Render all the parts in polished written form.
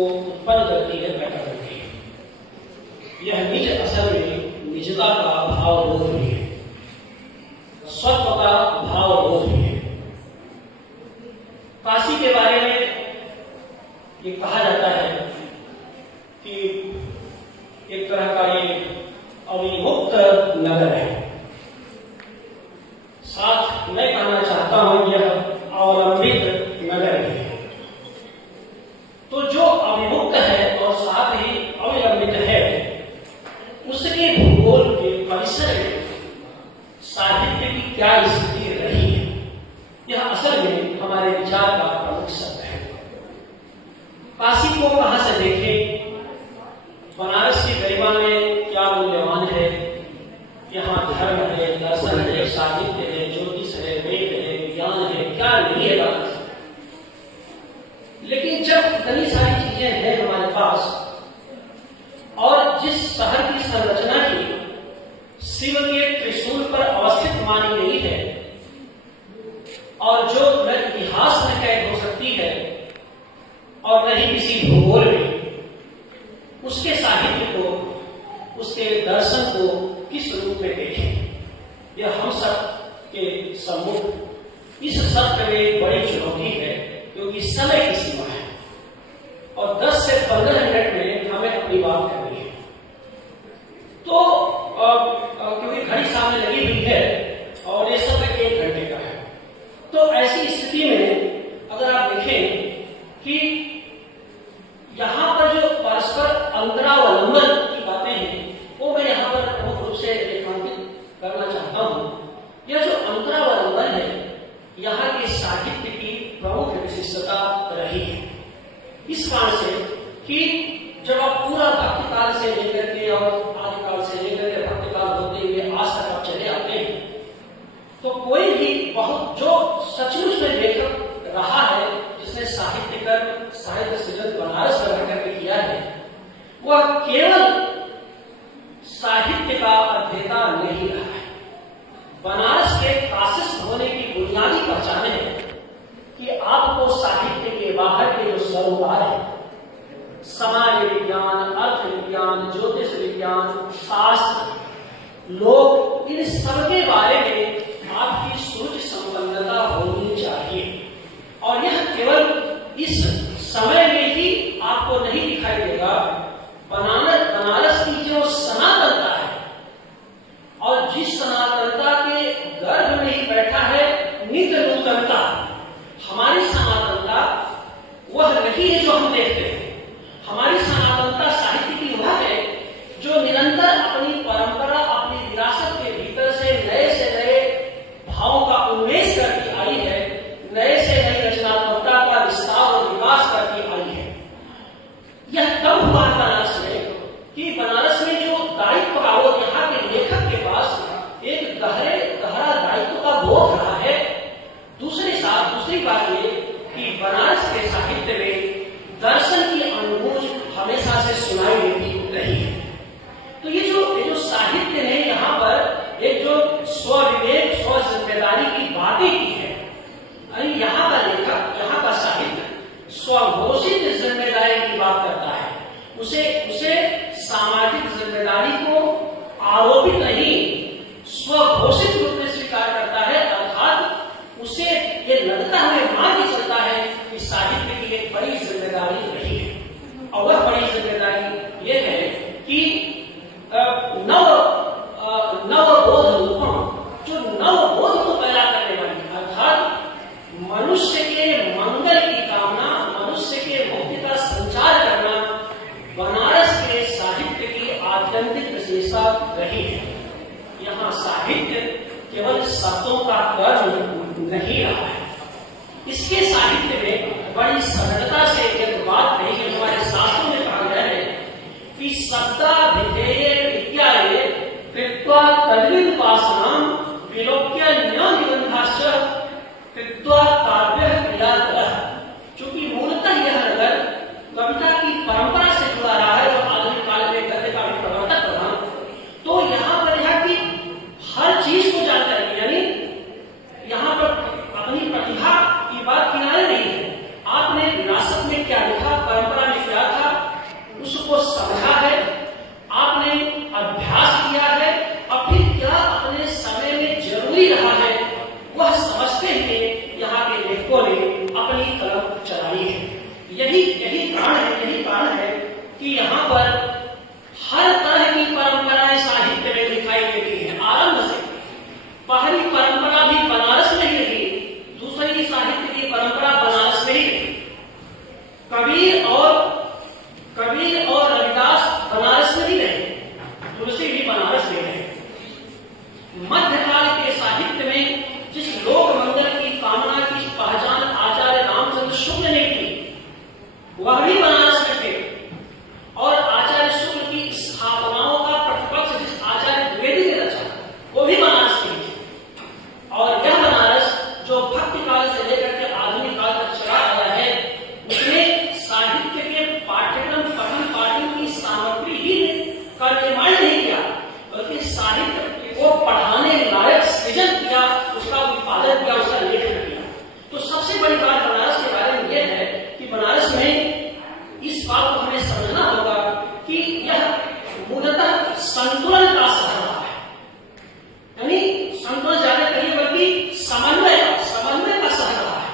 को उत्पन्न करती है, पैदा करती है। यह निज असल में निजता का भाव बोध भी है, स्वत्व का भाव बोध भी है। काशी के बारे में ये कहा जाता है कि एक तरह का ये अविमुक्त नगर है। साथ मैं कहना चाहता हूं यह अवलंबित नगर है। तो जो अविमुक्त है और साथ ही अविलंबित है, उसके भूगोल के परिसर में साहित्य की क्या स्थिति रही है, यह असल में हमारे विचार का प्रमुख शब्द है। काशी को कहां से देखें, बनारस की गरिमा में क्या मूल्यवान है, यहाँ धर्म है, दर्शन है, साहित्य है, ज्योतिष है, वेद है, विज्ञान है, क्या नहीं है बनारस। लेकिन जब इतनी सारी चीजें हैं हमारे पास और जिस शहर की संरचना की शिव के त्रिशूल पर अवस्थित मानी गई है और जो न इतिहास में कैद हो सकती है और न ही किसी भूगोल में, उसके साहित्य को, उसके दर्शन को किस रूप में देखें, यह हम सब के सम्मुख इस सत्र में बड़ी चुनौती है, क्योंकि समय की सीमा है और 10 से 15 मिनट में हमें अपनी बात करनी है। तो क्योंकि घड़ी सामने लगी हुई है और ये सत्र 1 घंटे का है, तो ऐसी स्थिति में अगर आप देखें कि यहां पर जो परस्पर अंतरावलंबन की बातें हैं, वो मैं यहां पर प्रमुख रूप से रेखांकित करना चाहता हूं। यह जो अंतरावलंबन है, यहाँ के साहित्य की प्रमुख विशिष्टता रही है, इस कारण से कि जब आप पूरा भक्ति काल से लेकर के और आदि काल से लेकर के भक्ति काल होते हुए आज तक आप चले आते हैं, तो कोई भी बहुत जो सचमुच में लेखक रहा है, जिसने साहित्य सृजन बनारस में रहकर के किया है, वह केवल साहित्य का अध्येता नहीं रहा है। बनारस के काशिस्थ होने की बुनियादी पहचान है कि आपको साहित्य के बाहर के जो सरोकार है, समाज विज्ञान, अर्थ विज्ञान, ज्योतिष विज्ञान, शास्त्र, लोग, इन सबके बारे में आपकी सूझ संपन्नता होनी चाहिए। और यह केवल इस समय में ही आपको नहीं दिखाई देगा। बनारस की जो सनातनता है और जिस सनातनता के गर्भ में ही बैठा है नित्य नूतनता, हमारी सनातनता वह नहीं है जो हम देखते हैं। हमारी सनातनता साहित्य की वह है जो निरंतर अपनी परंपरा, अपनी विरासत के भीतर से नए भावों का उन्मेष करती आई है, नए से नई रचनात्मकता का विस्तार और विकास करती आई है। यह तब हुआ बनारस में कि बनारस में जो दायित्व का वो यहाँ के लेखक के पास एक गहरा दायित्व का बोध रहा है। दूसरी बात ये कि बनारस के साहित्य में दर्शन की अनुभूति हमेशा से सुनाई देती रही है। तो ये जो साहित्य ने यहाँ पर एक जो स्वविवेक, स्व जिम्मेदारी की बातें की है, यहाँ का लेखक, यहाँ का साहित्य स्वघोषित जिम्मेदारी की बात करता है। उसे सामाजिक जिम्मेदारी को आरोपित नहीं, स्वघोषित रूप में स्वीकार करता है। अर्थात उसे ये लगता है, मान के चलता है कि साहित्य की एक बड़ी जिम्मेदारी रही है। और वह बड़ी जिम्मेदारी ये है कि नवबोध रूपम, जो नवबोध को पैदा करने वाली, अर्थात मनुष्य के मंगल की कामना, मनुष्य के मुक्ति का संचार करना बनारस के साहित्य की आत्यंतिक विशेषता रही है। यहाँ साहित्य केवल शब्दों का कर्म नहीं रहा है। इसके साहित्य में बड़ी सरलता से एक बात कही है, हमारे शास्त्रों में कहा गया है कि शब्दा विधेय विद्यालय कृत्वा तद्विदुपासनां विलोक्य निबंधाश्च कृत्वा काव्य क्रियातरः। चूंकि मूलतः यह नगर कविता की परंपरा से जुड़ा रहा है, जो आधुनिक काल में गद्य का भी प्रवर्तक बना, तो यहाँ पर यह कि हर चीज को जानकारी, यानी यहाँ पर अपनी प्रतिभा की बात किनारे नहीं है। आपने विरासत में क्या लिखा, परंपरा यही कारण है कि यहाँ पर हर तरह की परंपराएं साहित्य में दिखाई देती है। आरंभ से पहली परंपरा भी बनारस में ही रही, दूसरी साहित्य की परंपरा बनारस में ही रही। कबीर और रविदास बनारस में ही रहे, तुलसी भी बनारस में रहे। मध्यकाल के साहित्य में जिस लोक मंगल की कामना की पहचान आचार्य रामचंद्र शुक्ल ने की, वह भी बनारस में थे। और आचार्य शुक्ल की स्थापनाओं का प्रतिपक्ष जिस आचार्य द्विवेदी ने रचा, वो भी बनारस में थे। और यह बनारस जो भक्ति काल से लेकर के आधुनिक काल तक चला आया है, उसमें साहित्य के पाठ्यक्रम पठन पाठन की सामग्री ही का निर्माण नहीं किया, बल्कि साहित्य को पढ़ाने लायक सृजन किया, उसका उत्पादन किया, उसका लेखन किया। तो सबसे बड़ी बात बनारस के बारे में यह है कि बनारस में इस बात को हमें समझना होगा कि यह मूलतः संतुलन का शहर रहा है, यानी संतुलन ज्यादा कहिए बल्कि समन्वय का शहर रहा है।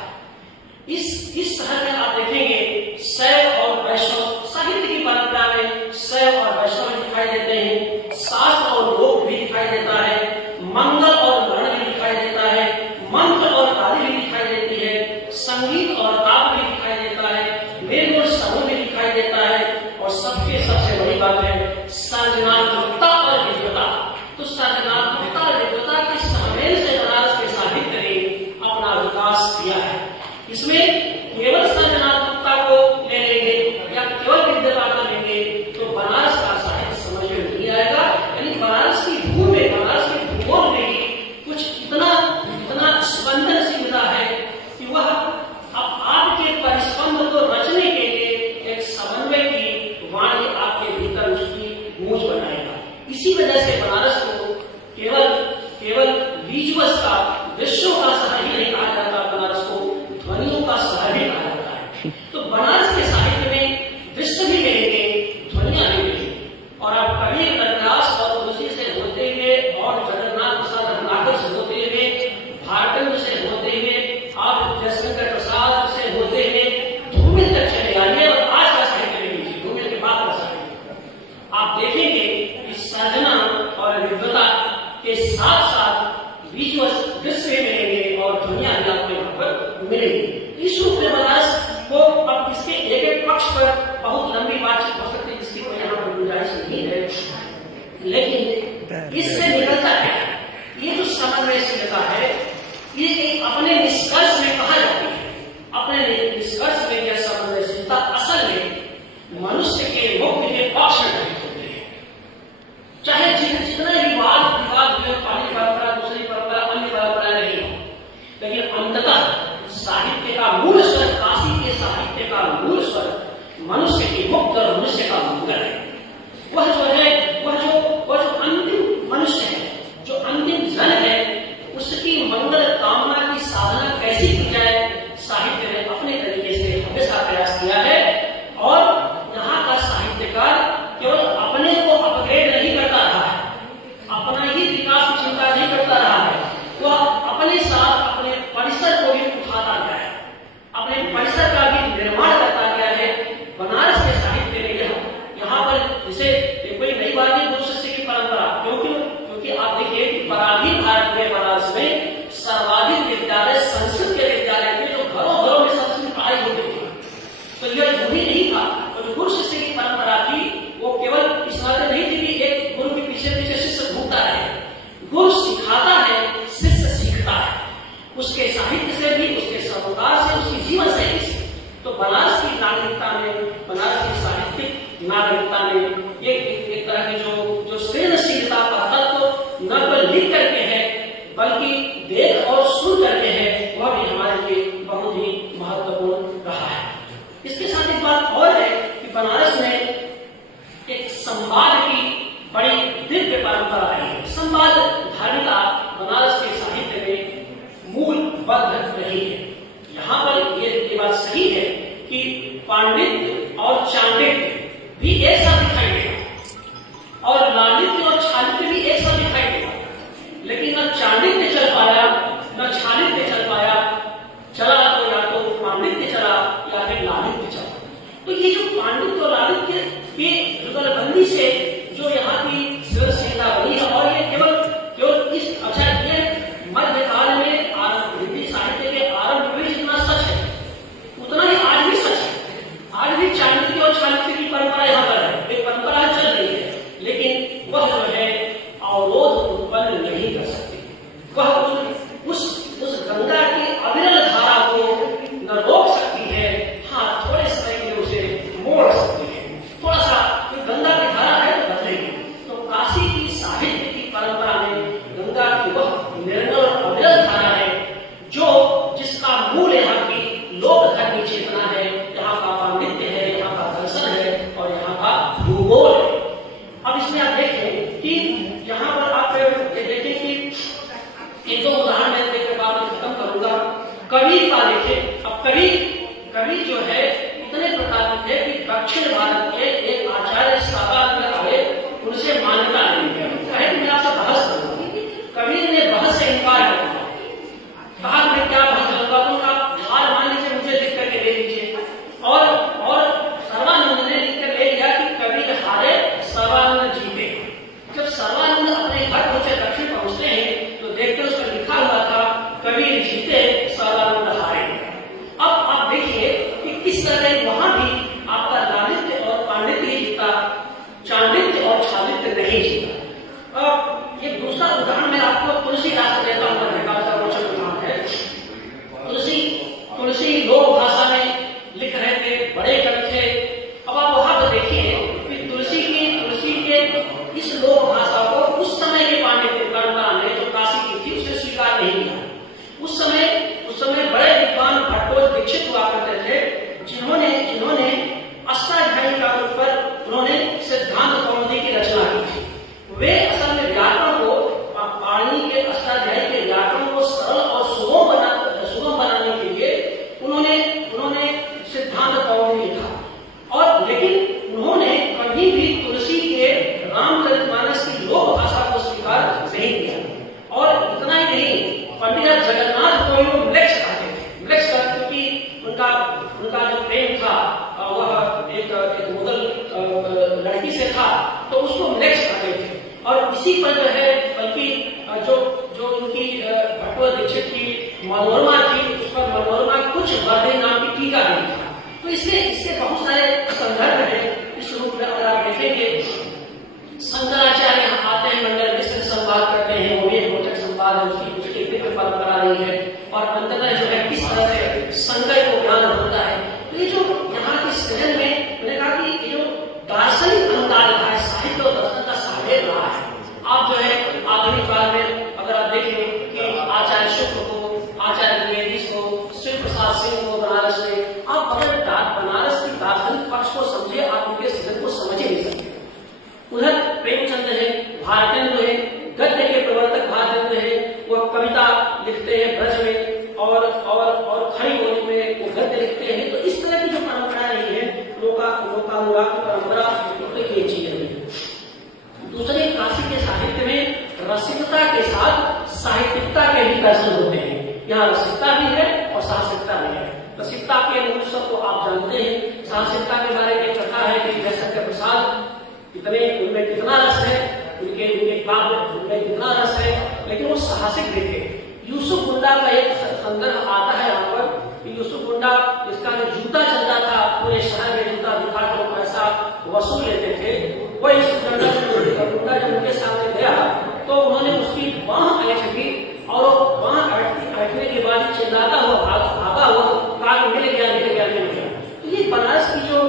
इस शहर में आप देखेंगे शैव और वैष्णव साहित्य की परंपरा में शैव और वैष्णव दिखाई देते हैं, शास्त्र और लोक भी दिखाई देता है, मंगल और वर्ण भी दिखाई देता है, मंत्र और गाली भी दिखाई देती है, संगीत और काव्य भी दिखाई देता है, मेल और समूह भी दिखाई देता है, और सबसे बड़ी बात है सृजनात्मकता और विद्वता। तो सृजनात्मकता और विद्वता के सम्मेलन से बनारस के साहित्य ने अपना विकास किया है। इसमें केवल सृजनात्मकता को ले लेंगे या केवल विद्वता कर लेंगे तो बनारस का साहित्य समझ में नहीं आएगा। यानी बनारस की भूमि में, बनारस के भूगोल में ही कुछ इतना स्पंदनशीलता है कि वह अब आपके परिस्पंद को रचने के लिए एक समन्वय की वाणी आपके भीतर उसकी गूंज बनाएगा। इसी वजह से बनारस को केवल विजुअल्स का, दृश्यों का शहर ही नहीं कहा जाता, बनारस को ध्वनियों का शहर भी कहा जाता है। तो बनारस के साहित्य में दृश्य भी मिलेंगे, ध्वनियां भी मिलेंगी। और आप कबीर, रविदास और तुलसी से होते हुए और जगन्नाथ प्रसाद रत्नाकर से होते हुए, भारतंड से होते हुए, आप जयशंकर प्रसाद से होते हुए धूमिल तक चले आइए और आज का साहित्य ले लीजिए, धूमिल के बाद का साहित्य आप देखेंगे कि सर्जना और विद्वता के साथ साथ विजुअल्स दृश्य मिलेंगे और ध्वनियां भी आपको यहाँ पर मिलेंगी। इस रूप में बनारस को अब इसके एक पक्ष पर बहुत लंबी बातचीत हो सकती है, जिसकी कोई यहाँ पर गुंजाइश नहीं है, लेकिन इससे निकलता है ये जो समन्वयशीलता है, ये एक अपने निष्कर्ष में कहा जाती है। अपने निष्कर्ष में यह समन्वयशीलता असल में मनुष्य के मुक्ति के पक्ष में होती है। चाहे जितने विवाद पानी परंपरा, दूसरी परंपरा, अन्य परंपराएं नहीं हो, लेकिन अंततः साहित्य का मूल स्वर, काशी के साहित्य का मूल स्वर मनुष्य की मुक्ति और मनुष्य का मंगल है। वह जो अंतिम मनुष्य है, जो अंतिम जन है, उसकी मंगल कामना की साधना कैसी की जाए, साहित्य ने अपने तरीके से हमेशा प्रयास किया है। और यहाँ का साहित्यकार केवल अपने को अपग्रेड नहीं करता रहा है, अपना ही विकास की चिंता नहीं करता रहा है, वह अपने साथ अपने परिसर को भी उठाता गया है, अपने परिसर का भी निर्माण करता गया है। बनारस के साहित्य ने यहाँ पर इसे कोई नई बात नहीं, गुरु शिष्य की परंपरा, क्योंकि आप देखिए कि पराधीन भारत में बनारस में सर्वाधिक विद्यालय संस्कृत के विद्यालय थे, जो घरों में संस्कृत पढ़ाई होती थी। तो यह जरूरी नहीं था, तो जो गुरु शिष्य की परंपरा थी वो केवल इस बात नहीं थी कि एक गुरु के पीछे शिष्य घूमता है। गुरु सिखाता है, शिष्य सीखता है, उसके साहित्य से भी, उसके सरोकार से, उसकी जीवन शैली से। तो बनारस की नागरिकता में, बनारस की साहित्यिक नागरिकता में एक तरह की जो सृजनशीलता का तत्व न केवल लिख करके है बल्कि देख और सुन करके है, वह भी हमारे लिए बहुत ही महत्वपूर्ण रहा है। इसके साथ एक बात और है कि बनारस में एक संवाद की बड़ी दिव्य परंपरा है। संवाद धारिता बनारस के साहित्य में मूलबद्ध रही है। यहाँ पर ये बात सही है कि पांडित्य और चांडित्य भी एक साथ दिखाई देगा और लालित्य और छालित्य भी एक साथ दिखाई देगा, लेकिन न चांडित्य चल पाया न छालित्य चल पाया, चला तो या तो पांडित्य चला या फिर लालित्य चला। तो ये जो पांडित्य और लालित्य ये जुगलबंदी से जो यहाँ की शिव संहिता बनी है, और ये केवल केवल इस अच्छा ये मध्यकाल में हिंदी साहित्य के आरंभ में जितना सच है उतना ही आज भी सच है। आज भी चाणक्य और चाणक्य की परंपरा यहाँ पर है, एक परंपरा चल रही है, लेकिन वह जो है अवरोध उत्पन्न नहीं कर सकती। वह उस गंगा की अविरल धारा को न रोक सकती है, हाँ थोड़े समय के लिए उसे मोड़ सकती है। थोड़ा सा गंगा की धारा है तो बदलेगी। तो काशी की साहित्य की परंपरा में गंगा की वह निर्मल और अविरल धारा है जो जिसका मूल यहाँ की लोक धर्मी चेतना है, यहाँ का पांडित्य है, यहाँ का दर्शन है और यहाँ का भूगोल है। अब इसमें आप देखें कि यहाँ पर आप देखें कि एक दो उदाहरण मैं देकर बाद में खत्म करूंगा। कबीर का देखें। अब कबीर जो है इतने प्रकार के थे कि दक्षिण भारत के एक आचार्य साबाद में आए, उनसे मान्यता नहीं है कि मैं आपसे बहस करूंगा। कबीर ने बहस से इनकार कर दिया, कहा मैं क्या बहस करूंगा, उनका हार मान लीजिए, मुझे लिख करके दे दीजिए। और सर्वानंद ने लिख कर ले लिया कि कबीर हारे सर्वानंद जीते। जब सर्वानंद अपने घर पहुंचे, दक्षिण पहुंचते हैं तो देखते उस पर लिखा हुआ था कबीर जीते सर्वानंद हारे। अब आप देखिए कि किस तरह वहां भी आपका लालित्य और पांडित्य ही जीता, चांडित्य और छालित्य नहीं जीता। अब एक दूसरा उदाहरण मैं आपको तुलसीदास देता हूं, रोचक उदाहरण है। तुलसी लोक भाषा में लिख रहे थे, बड़े कवि थे। अब आप वहां पर देखिए कि तुलसी के इस लोक भाषा को उस समय के पांडित्य परंपरा ने जो काशी की थी उसे स्वीकार नहीं किया। उस समय बड़े विद्वान भट्टोज दीक्षित हुआ करते थे, जिन्होंने अष्टाध्यायी का ऊपर उन्होंने सिद्धांत कौमुदी की रचना की थी। वे असल में व्याकरण को, पाणिनि के अष्टाध्यायी के व्याकरण को सरल और सुगम बनाने के लिए उन्होंने सिद्धांत कौमुदी लिखा। और लेकिन उन्होंने कभी भी तुलसी के रामचरितमानस की लोक भाषा को स्वीकार नहीं किया। और इतना ही नहीं, पंडित जगन्नाथ को वो म्लेच्छ कहते थे। म्लेच्छ क्योंकि उनका जो प्रेम था वह एक मुगल लड़की से था, तो उसको म्लेच्छ कहते थे। और इसी पर जो है बल्कि जो उनकी भट्टो दीक्षित की मनोरमा थी, उस पर मनोरमा कुछ वर्धे नाम की टीका नहीं था। तो इसके बहुत सारे संदर्भ हैं इस रूप में। अगर आप देखेंगे शंकराचार्य यहाँ आते हैं, मंडल मिश्र संवाद करते हैं, वो भी एक रोचक संवाद है, उसकी दिव्य परंपरा रही है। और अंततः जो है किस तरह से संकट को ज्ञान होता है। तो ये जो यहाँ के सृजन में मैंने कहा कि ये जो दार्शनिक अनुदान रहा है, साहित्य और दर्शन का सहायक रहा है। आप जो है आधुनिक काल में अगर आप देखें कि आचार्य शुक्ल को, आचार्य द्विवेदी को, शिव प्रसाद सिंह को बनारस में, आप अगर बनारस की दार्शनिक पक्ष को समझे, आप उनके सृजन को समझ ही नहीं सकते। उधर प्रेमचंद है, भारतेंद्र है, गद्य के प्रवर्तक भारतेंद्र है, वो कविता लिखते हैं ब्रज में और खड़ी बोली में वो गद्य लिखते हैं। तो इस तरह की जो परंपरा रही है, लोकानुराग की परंपरा, तो ये चीज रही है। दूसरे, काशी के साहित्य में रसिकता के साथ साहित्यिकता के भी दर्शन होते हैं। यहाँ रसिकता भी है और साहसिकता भी है। रसिकता के मूल सब को आप जानते हैं। साहसिकता के बारे में कथा है कि वैशंकर प्रसाद उनमें कितना रस है, उनके काव्य उनमें कितना रस है, लेकिन वो साहसिक भी थे। यूसुफ गुंडा का एक संदर्भ आता है यहाँ पर कि यूसुफ गुंडा, जिसका जो जूता चलता था, पूरे शहर में जूता दिखाकर पैसा वसूल लेते थे, वो इस गुंडा जब उनके सामने गया तो उन्होंने उसकी बांह ऐंठ ली और बांह ऐंठने के बाद चिल्लाता हुआ भागा हुआ, कहा मिल गया। तो ये बनारस की जो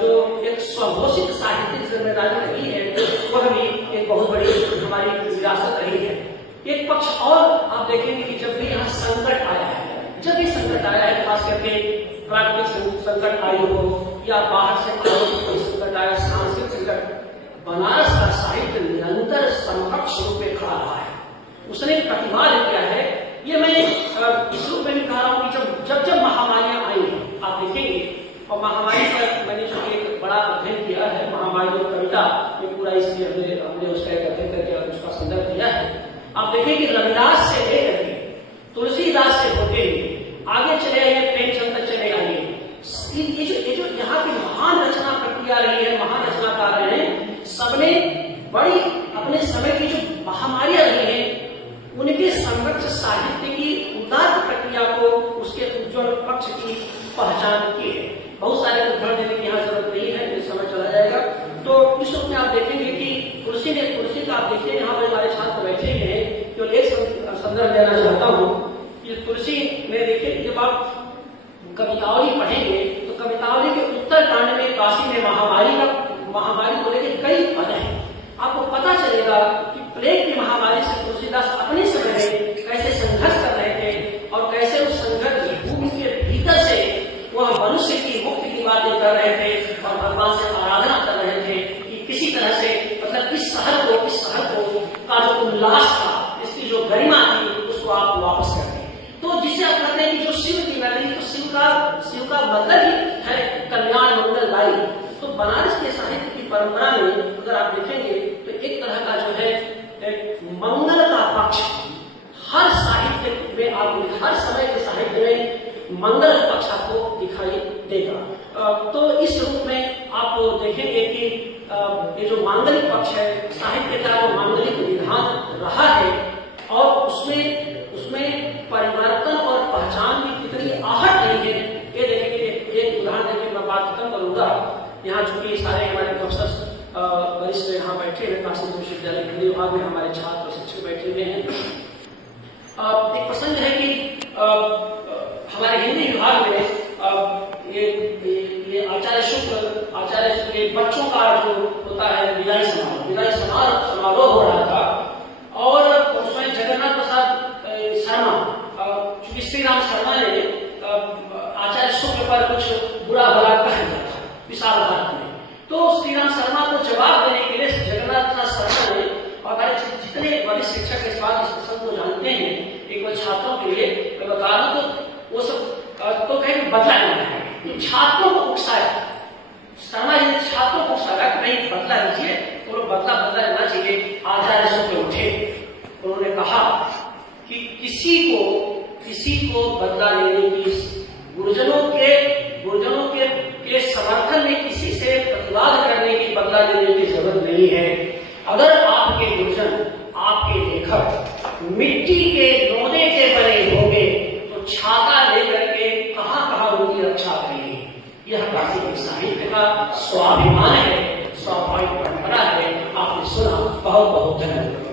जो एक स्वघोषित साहित्यिक जिम्मेदारी रही है, वह भी एक बहुत बड़ी हमारी विरासत रही है। एक पक्ष और आप देखेंगे कि जब भी यहाँ संकट आया है, खास करके प्राकृतिक संकट आई हो या बाहर से कोई संकट आया, सांस्कृतिक संकट, बनारस का साहित्य निरंतर समकक्ष रूप में खड़ा रहा है। उसने प्रतिवाद किया है। ये मैं इस रूप में भी कह रहा हूँ कि जब महामारियां आई हैं, आप देखेंगे, और महामारी पर मैंने जो एक बड़ा अध्ययन किया है, महामारी और कविता, ये पूरा इसलिए हमने उसका एक अध्ययन करके उसका संदर्भ दिया है। आप देखें कि रविदास से लेकर के तुलसीदास से होते हुए आगे चले आइए, प्रेमचंद तक चले आइए, ये जो यहाँ की महान रचना प्रक्रिया रही है, महान रचनाकार रहे हैं, सबने बड़ी अपने समय की जो महामारियां रही हैं उनके संघर्ष साहित्य की उदार प्रक्रिया को, उसके उज्ज्वल पक्ष की पहचान की है। बहुत सारे उदाहरण देने की यहाँ जरूरत नहीं है, ये समय चला जाएगा। तो इस रूप में आप देखेंगे कि तुलसी का आप देखिए यहाँ पर हमारे छात्र बैठे हुए हैं, केवल एक संदर्भ देना चाहता हूँ कि तुलसी में देखिए, जब आप कवितावली पढ़ेंगे तो कवितावली के उत्तरकांड में काशी में महामारी को लेकर कई पद हैं। आपको पता चलेगा कि प्लेग की महामारी से तुलसीदास अपने समय में कैसे संघर्ष कर रहे थे और कैसे उस संघर्ष भूमि के भीतर से वह मनुष्य की मुक्ति की बातें कर रहे थे और भगवान से आराधना कर रहे थे कि किसी तरह से, मतलब इस शहर को का जो उल्लास था, इसकी जो गरिमा थी, उसको आप वापस कर दें। तो जिसे आप कहते हैं कि जो शिव की नगरी, तो शिव का मतलब ही है कल्याण मंगलदायी। तो बनारस के साहित्य की परंपरा में अगर आप देखेंगे तो एक तरह का जो है मंगल का पक्ष हर साहित्य में, आपको हर समय के साहित्य में मंगल पक्ष आपको दिखाई देगा। तो इस रूप में आप देखेंगे कि ये जो मांगलिक पक्ष है साहित्य का, वो मांगलिक विधान रहा है और उसमें परिवर्तन और पहचान की कितनी आहट रही है, ये देखेंगे। एक उदाहरण देखें, मैं बात खत्म करूंगा। यहाँ चूंकि सारे हमारे प्रोफेसर वरिष्ठ यहाँ बैठे हुए, काशी विश्वविद्यालय हिंदी विभाग में हमारे छात्र और शिक्षक बैठे हुए हैं। एक प्रसंग है कि हमारे हिंदी विभाग में ये आचार्य शुक्ल के बच्चों का जो होता है विदाई समारोह हो रहा था और उसमें जगन्नाथ प्रसाद शर्मा, चूंकि श्री राम शर्मा ने आचार्य शुक्ल पर कुछ बुरा भला कह दिया था विशाल भारत में। तो श्री राम शर्मा को जवाब देने के लिए जगन्नाथ प्रसाद शर्मा ने, और जितने वरिष्ठ शिक्षक इस बात इस प्रसंग को जानते हैं, एक बार छात्रों के लिए मैं बता रहा हूं, तो वो सब तो कहीं बदला लेना है, छात्रों को उकसाया। शर्मा जी ने छात्रों को उकसाया कि नहीं बदला लीजिए, तो लोग बदला लेना चाहिए। आचार्य शुक्ल उठे, उन्होंने कहा कि किसी को बदला लेने की, गुरुजनों के समर्थन में किसी से प्रतिवाद करने की, बदला लेने की जरूरत नहीं है। अगर आपके गुरुजन, आपके लेखक मिट्टी के लोने के बने होंगे तो छाता लेकर के कहां उनकी रक्षा करेंगे। यह काशी साहित्य का स्वाभिमान है, स्वाभाविक परंपरा है। आपने सुना, बहुत बहुत धन्यवाद।